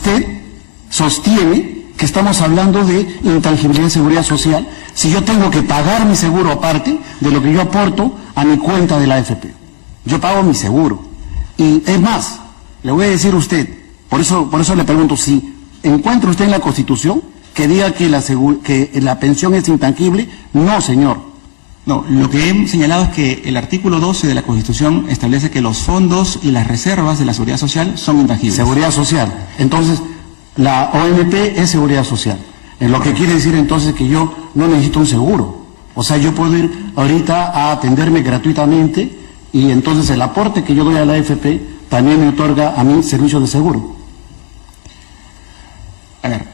usted sostiene que estamos hablando de intangibilidad de seguridad social si yo tengo que pagar mi seguro aparte de lo que yo aporto a mi cuenta de la AFP? Yo pago mi seguro. Y es más, le voy a decir a usted, por eso le pregunto, si encuentra usted en la Constitución que diga que la pensión es intangible. No, señor. No, lo que he señalado es que el artículo 12 de la Constitución establece que los fondos y las reservas de la Seguridad Social son intangibles. Seguridad Social. Entonces, la ONP es Seguridad Social. En lo que quiere decir entonces que yo no necesito un seguro. O sea, yo puedo ir ahorita a atenderme gratuitamente y entonces el aporte que yo doy a la AFP también me otorga a mí servicios de seguro. A ver,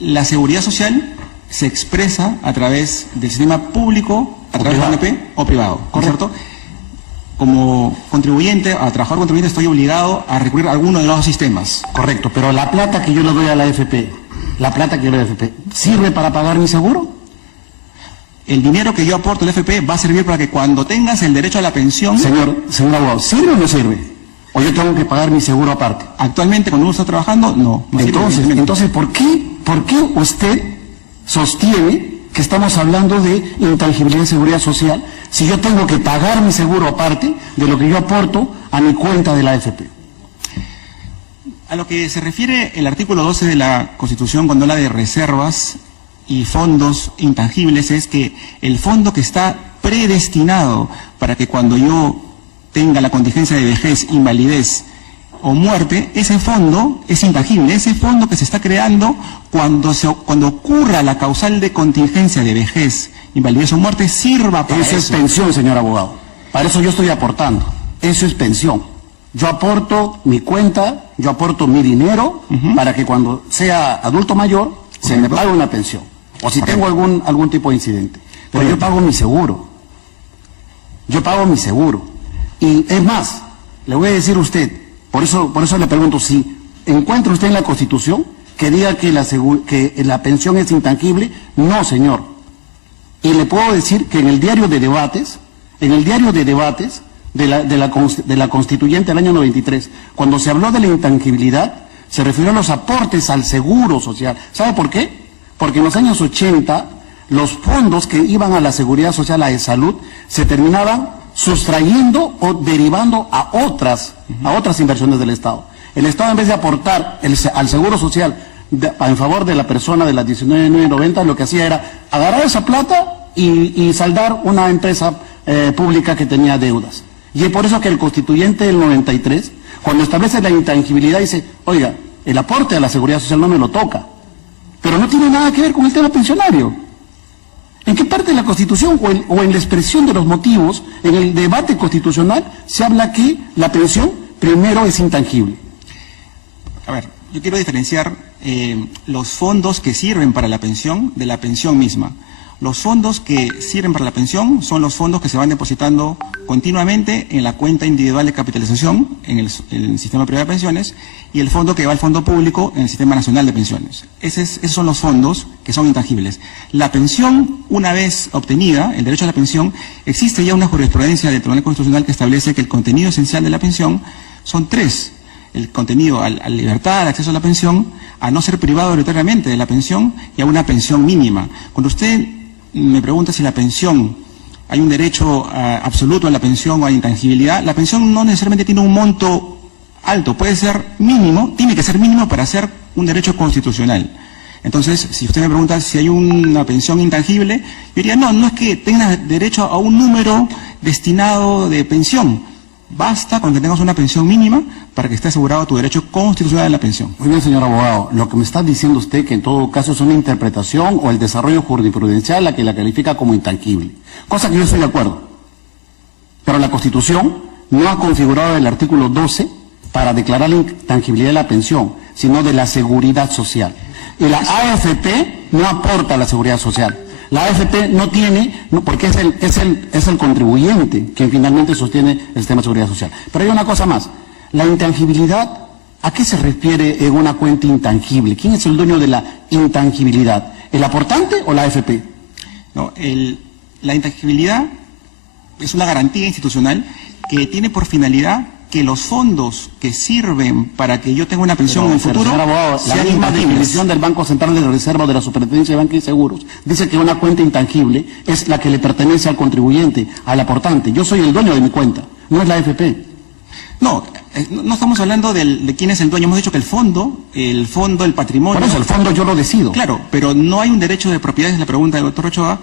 la Seguridad Social se expresa a través del sistema público, a través de la ONP o privado, ¿correcto? Como contribuyente, a trabajador contribuyente, estoy obligado a recurrir a alguno de los dos sistemas. Correcto, pero la plata que yo le doy a la AFP, ¿sirve para pagar mi seguro? El dinero que yo aporto al AFP va a servir para que cuando tengas el derecho a la pensión... Señor abogado, ¿sirve o no sirve? ¿O yo tengo que pagar mi seguro aparte? Actualmente, cuando uno está trabajando, no sirve. Entonces, ¿por qué usted sostiene que estamos hablando de intangibilidad de seguridad social si yo tengo que pagar mi seguro aparte de lo que yo aporto a mi cuenta de la AFP? A lo que se refiere el artículo 12 de la Constitución cuando habla de reservas y fondos intangibles es que el fondo que está predestinado para que cuando yo tenga la contingencia de vejez, invalidez o muerte, ese fondo es intangible. Ese fondo que se está creando cuando ocurra la causal de contingencia de vejez, invalidez o muerte, sirva para eso. Eso es pensión, señor abogado. Para eso yo estoy aportando. Eso es pensión. Yo aporto mi cuenta, yo aporto mi dinero para que cuando sea adulto mayor se me pague una pensión. O si tengo algún tipo de incidente. Pero yo pago mi seguro. Yo pago mi seguro. Y es más, le voy a decir a usted, por eso le pregunto, si encuentra usted en la Constitución que diga que la pensión es intangible. No, señor. Y le puedo decir que en el diario de debates de la Constituyente del año 93, cuando se habló de la intangibilidad, se refirió a los aportes al seguro social. ¿Sabe por qué? Porque en los años 80, los fondos que iban a la seguridad social, a la salud, se terminaban sustrayendo o derivando a otras inversiones del Estado. El Estado, en vez de aportar al seguro social en favor de la persona de las 19.990, lo que hacía era agarrar esa plata y saldar una empresa pública que tenía deudas. Y es por eso que el Constituyente del 93, cuando establece la intangibilidad, dice, oiga, el aporte a la seguridad social no me lo toca, pero no tiene nada que ver con el tema pensionario. ¿En qué parte de la Constitución o en la expresión de los motivos, en el debate constitucional, se habla que la pensión primero es intangible? A ver, yo quiero diferenciar los fondos que sirven para la pensión de la pensión misma. Los fondos que sirven para la pensión son los fondos que se van depositando continuamente en la cuenta individual de capitalización en el sistema privado de pensiones y el fondo que va al fondo público en el sistema nacional de pensiones. Esos son los fondos que son intangibles. La pensión, una vez obtenida, el derecho a la pensión, existe ya una jurisprudencia del Tribunal Constitucional que establece que el contenido esencial de la pensión son tres. El contenido a libertad, al acceso a la pensión, a no ser privado arbitrariamente de la pensión y a una pensión mínima. Cuando usted me pregunta si la pensión, hay un derecho absoluto a la pensión o a intangibilidad, la pensión no necesariamente tiene un monto alto, puede ser mínimo, tiene que ser mínimo para ser un derecho constitucional. Entonces, si usted me pregunta si hay una pensión intangible, yo diría, no es que tengas derecho a un número destinado de pensión. Basta con que tengas una pensión mínima para que esté asegurado tu derecho constitucional a la pensión. Muy bien, señor abogado. Lo que me está diciendo usted que en todo caso es una interpretación o el desarrollo jurisprudencial la que la califica como intangible. Cosa que yo estoy de acuerdo. Pero la Constitución no ha configurado el artículo 12 para declarar la intangibilidad de la pensión, sino de la seguridad social. Y la AFP no aporta a la seguridad social. La AFP no tiene, porque es el contribuyente quien finalmente sostiene el sistema de seguridad social. Pero hay una cosa más. La intangibilidad, ¿a qué se refiere en una cuenta intangible? ¿Quién es el dueño de la intangibilidad? ¿El aportante o la AFP? No, la intangibilidad es una garantía institucional que tiene por finalidad que los fondos que sirven para que yo tenga una pensión en el Pero, futuro señor abogado, la sean misma intangibles. definición del Banco Central de Reserva de la Superintendencia de Banca y Seguros dice que una cuenta intangible es la que le pertenece al contribuyente, al aportante. Yo soy el dueño de mi cuenta, no es la AFP. No, no estamos hablando de quién es el dueño. Hemos dicho que el fondo, el patrimonio... Por eso, el fondo yo lo decido. Claro, pero no hay un derecho de propiedad, es la pregunta del doctor Ochoa,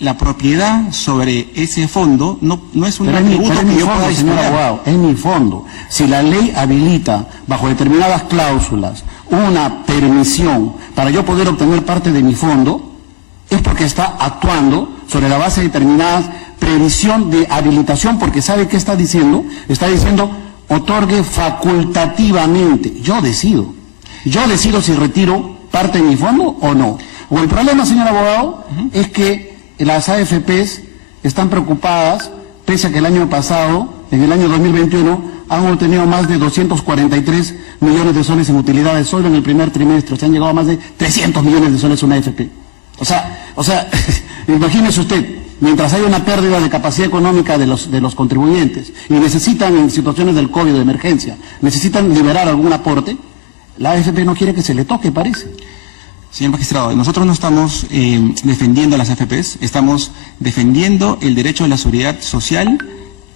la propiedad sobre ese fondo no es un Pero atributo es que mi yo pueda fondo, señor disponer. abogado, es mi fondo. Si la ley habilita, bajo determinadas cláusulas, una permisión para yo poder obtener parte de mi fondo, es porque está actuando sobre la base de determinadas previsión de habilitación, porque ¿sabe qué está diciendo? Está diciendo, otorgue facultativamente. Yo decido si retiro parte de mi fondo o no. O el problema, señor abogado, es que las AFPs están preocupadas, pese a que el año pasado, en el año 2021, han obtenido más de 243 millones de soles en utilidades solo en el primer trimestre. Se han llegado a más de 300 millones de soles una AFP. O sea, imagínese usted, mientras hay una pérdida de capacidad económica de los contribuyentes y necesitan, en situaciones del COVID de emergencia, necesitan liberar algún aporte, la AFP no quiere que se le toque, parece. Señor magistrado, nosotros no estamos defendiendo a las AFPs, estamos defendiendo el derecho a la seguridad social,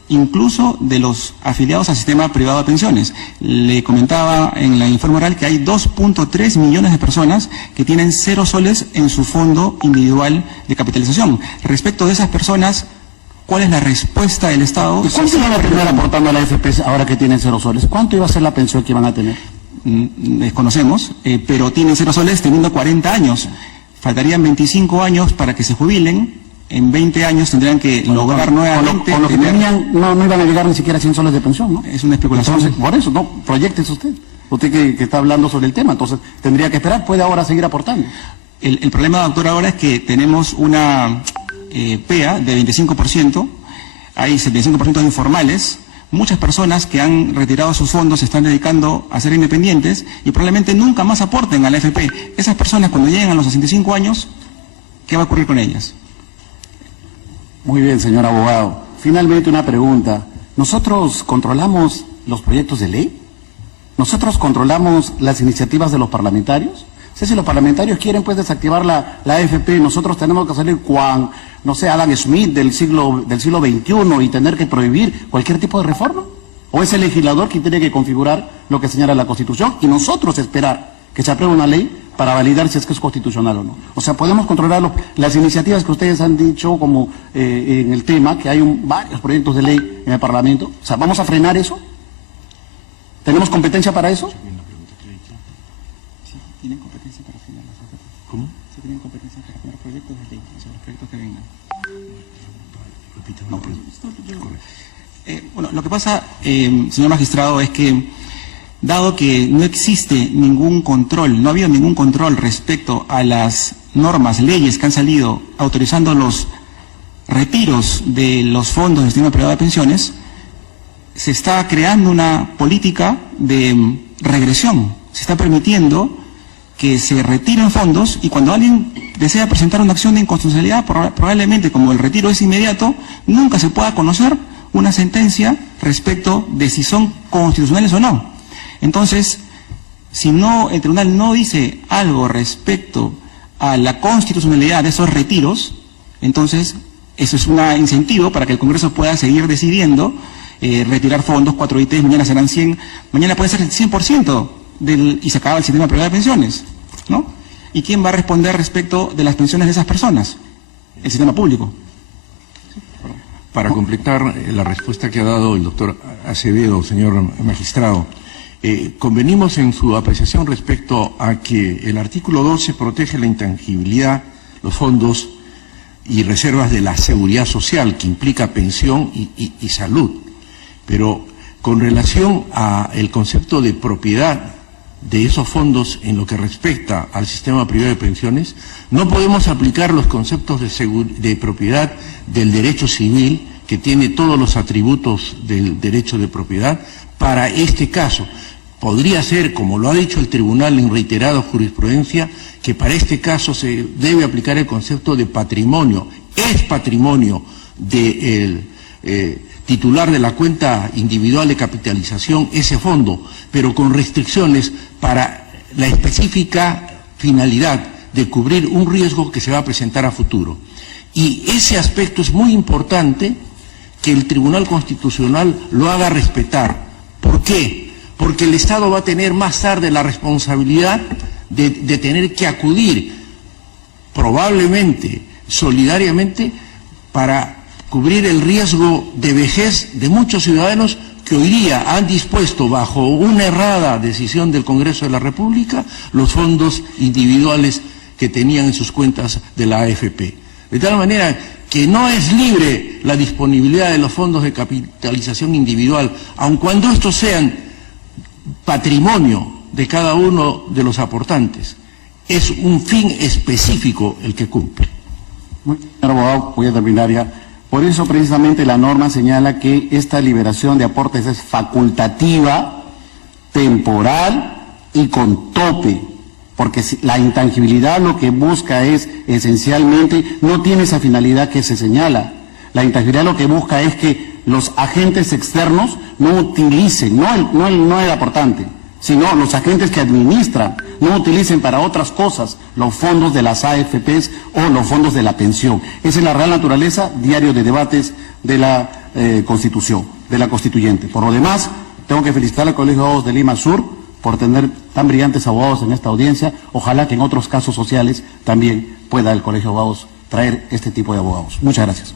incluso de los afiliados al sistema privado de pensiones. Le comentaba en la informe oral que hay 2.3 millones de personas que tienen 0 soles en su fondo individual de capitalización. Respecto de esas personas, ¿cuál es la respuesta del Estado? ¿Y cuánto iban a tener aportando a la AFP ahora que tienen 0 soles? ¿Cuánto iba a ser la pensión que iban a tener? Desconocemos, pero tienen 0 soles teniendo 40 años. Faltarían 25 años para que se jubilen. En 20 años tendrán que lograr nuevamente... Con lo que tenían, no iban a llegar ni siquiera a 100 soles de pensión, ¿no? Es una especulación. Entonces, por eso, no, proyéctese usted. Usted que está hablando sobre el tema, entonces tendría que esperar, puede ahora seguir aportando. El problema, doctor, ahora es que tenemos una PEA de 25%, hay 75% informales. Muchas personas que han retirado sus fondos se están dedicando a ser independientes y probablemente nunca más aporten a la AFP. Esas personas, cuando lleguen a los 65 años, ¿qué va a ocurrir con ellas? Muy bien, señor abogado. Finalmente una pregunta. ¿Nosotros controlamos los proyectos de ley? ¿Nosotros controlamos las iniciativas de los parlamentarios? Si los parlamentarios quieren pues desactivar la AFP, nosotros tenemos que salir Juan, no sé, Adam Smith del siglo XXI y tener que prohibir cualquier tipo de reforma. ¿O es el legislador quien tiene que configurar lo que señala la Constitución y nosotros esperar que se apruebe una ley para validar si es que es constitucional o no? O sea, podemos controlar las iniciativas que ustedes han dicho como en el tema, que hay varios proyectos de ley en el Parlamento. O sea, ¿vamos a frenar eso? ¿Tenemos competencia para eso? ¿Tienen competencia para frenar las AFP? ¿Cómo? ¿Sí tienen competencia para frenar proyectos de ley, sobre los proyectos que vengan? Bueno, lo que pasa, señor magistrado, es que dado que no existe ningún control, no ha habido ningún control respecto a las normas, leyes que han salido autorizando los retiros de los fondos del sistema privado de pensiones, se está creando una política de regresión. Se está permitiendo que se retiren fondos y cuando alguien desea presentar una acción de inconstitucionalidad, probablemente como el retiro es inmediato, nunca se pueda conocer una sentencia respecto de si son constitucionales o no. Entonces, si el tribunal no dice algo respecto a la constitucionalidad de esos retiros, entonces eso es un incentivo para que el Congreso pueda seguir decidiendo retirar fondos, 4 y 3, mañana serán 100, mañana puede ser el 100% y se acaba el sistema privado de pensiones, ¿no? ¿Y quién va a responder respecto de las pensiones de esas personas? El sistema público. Para completar la respuesta que ha dado el doctor Acevedo, señor magistrado, convenimos en su apreciación respecto a que el artículo 12 protege la intangibilidad, los fondos y reservas de la seguridad social, que implica pensión y salud. Pero con relación al concepto de propiedad de esos fondos en lo que respecta al sistema privado de pensiones, no podemos aplicar los conceptos de propiedad del derecho civil, que tiene todos los atributos del derecho de propiedad, para este caso. Podría ser, como lo ha dicho el tribunal en reiterada jurisprudencia, que para este caso se debe aplicar el concepto de patrimonio. Es patrimonio titular de la cuenta individual de capitalización ese fondo, pero con restricciones para la específica finalidad de cubrir un riesgo que se va a presentar a futuro. Y ese aspecto es muy importante que el Tribunal Constitucional lo haga respetar. ¿Por qué? Porque el Estado va a tener más tarde la responsabilidad de tener que acudir, probablemente, solidariamente, para cubrir el riesgo de vejez de muchos ciudadanos que hoy día han dispuesto, bajo una errada decisión del Congreso de la República, los fondos individuales que tenían en sus cuentas de la AFP. De tal manera que no es libre la disponibilidad de los fondos de capitalización individual, aun cuando estos sean patrimonio de cada uno de los aportantes. Es un fin específico el que cumple. Muy bien, señor abogado, voy a terminar ya. Por eso precisamente la norma señala que esta liberación de aportes es facultativa, temporal y con tope. Porque la intangibilidad lo que busca es, esencialmente, no tiene esa finalidad que se señala. La intangibilidad lo que busca es que los agentes externos no utilicen, no el aportante, sino los agentes que administran, no utilicen para otras cosas los fondos de las AFPs o los fondos de la pensión. Esa es la real naturaleza, diario de debates de la Constitución, de la Constituyente. Por lo demás, tengo que felicitar al Colegio de Abogados de Lima Sur por tener tan brillantes abogados en esta audiencia. Ojalá que en otros casos sociales también pueda el Colegio de Abogados traer este tipo de abogados. Muchas gracias.